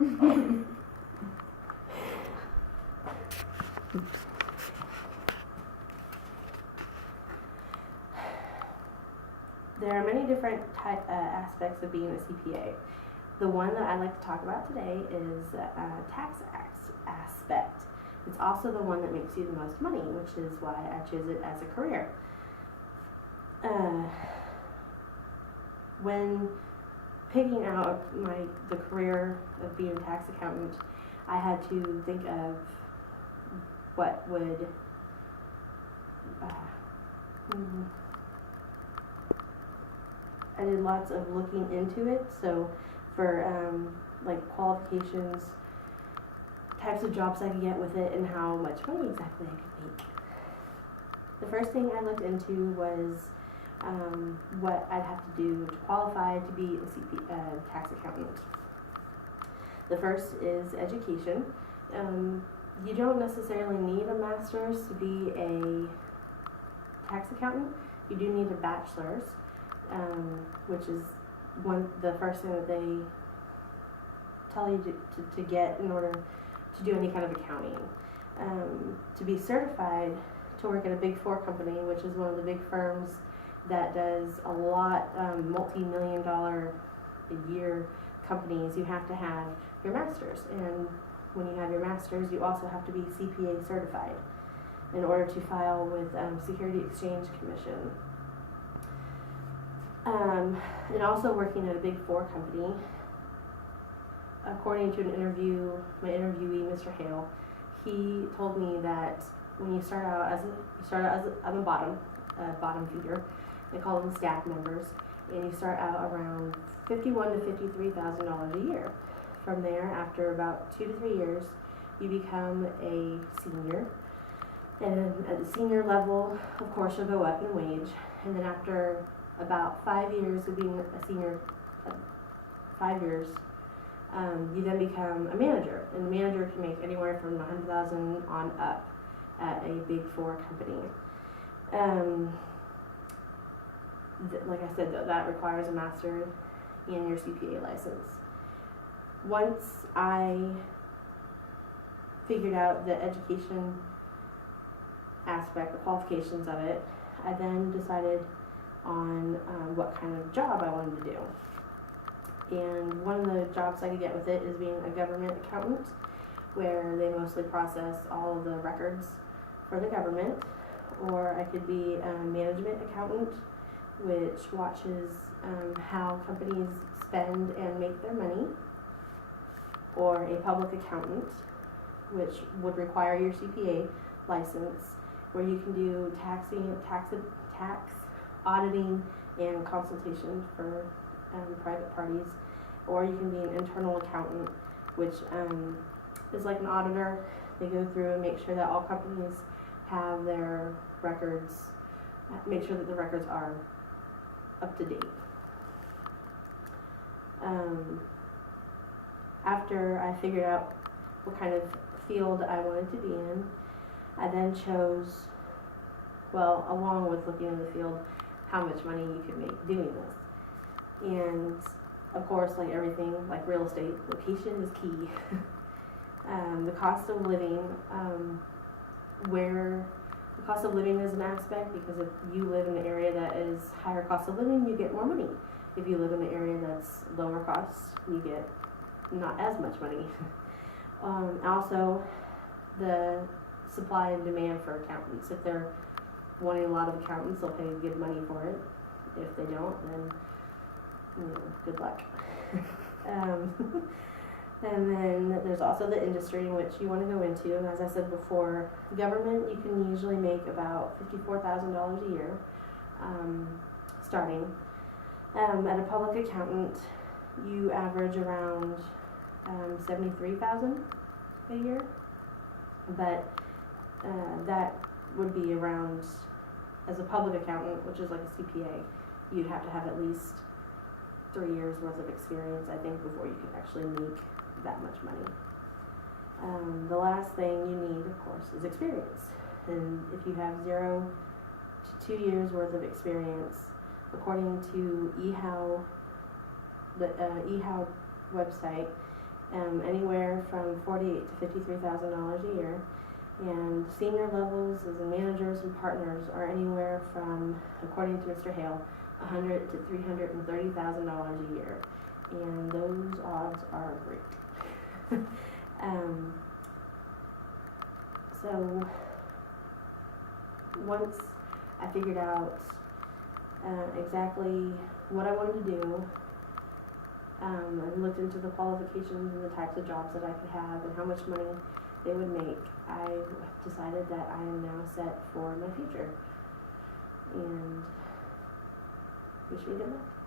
There are many different aspects of being a CPA. The one that I'd like to talk about today is tax aspect. It's also the one that makes you the most money, which is why I chose it as a career. When picking out the career of being a tax accountant, I had to think of what would I did lots of looking into it. So for like qualifications, types of jobs I could get with it, and how much money exactly I could make. The first thing I looked into was what I'd have to do to qualify to be a tax accountant. The first is education. You don't necessarily need a master's to be a tax accountant. You do need a bachelor's, which is the first thing that they tell you to get in order to do any kind of accounting. To be certified to work at a Big Four company, which is one of the big firms that does a lot, multi-million-dollar a year companies, you have to have your master's. And when you have your master's, you also have to be CPA certified in order to file with Security Exchange Commission. And also working at a Big Four company, according to my interviewee, Mr. Hale, he told me that when you start out as on the bottom feeder, they call them staff members, and you start out around $51,000 to $53,000 a year. From there, after about 2 to 3 years, you become a senior, and at the senior level, of course, you'll go up in wage, and then after about 5 years of being a senior, 5 years, you then become a manager, and the manager can make anywhere from $100,000 on up at a Big Four company. Like I said, that requires a master and your CPA license. Once I figured out the education aspect, the qualifications of it, I then decided on what kind of job I wanted to do. And one of the jobs I could get with it is being a government accountant, where they mostly process all of the records for the government. Or I could be a management accountant, which watches how companies spend and make their money. Or a public accountant, which would require your CPA license, where you can do tax auditing and consultation for private parties. Or you can be an internal accountant, which is like an auditor. They go through and make sure that all companies have their records, make sure that the records are up to date. After I figured out what kind of field I wanted to be in, I then chose, well, along with looking in the field, how much money you could make doing this. And of course, like everything, like real estate, location is key. The cost of living, the cost of living is an aspect, because if you live in an area that is higher cost of living, you get more money. If you live in an area that's lower cost, you get not as much money. Also, the supply and demand for accountants. If they're wanting a lot of accountants, they'll pay good money for it. If they don't, then good luck. And then there's also the industry in which you want to go into. And as I said before, government, you can usually make about $54,000 a year starting. At a public accountant, you average around $73,000 a year, but that would be around, as a public accountant, which is like a CPA, you'd have to have at least 3 years worth of experience, I think, before you could actually make that much money. The last thing you need, of course, is experience. And if you have 0 to 2 years worth of experience, according to the EHOW website, anywhere from $48,000 to $53,000 a year. And senior levels, as in managers and partners, are anywhere from, according to Mr. Hale, $100,000 to $330,000 a year. And those odds are great. So once I figured out exactly what I wanted to do, and looked into the qualifications and the types of jobs that I could have and how much money they would make, I decided that I am now set for my future. And wish me good luck.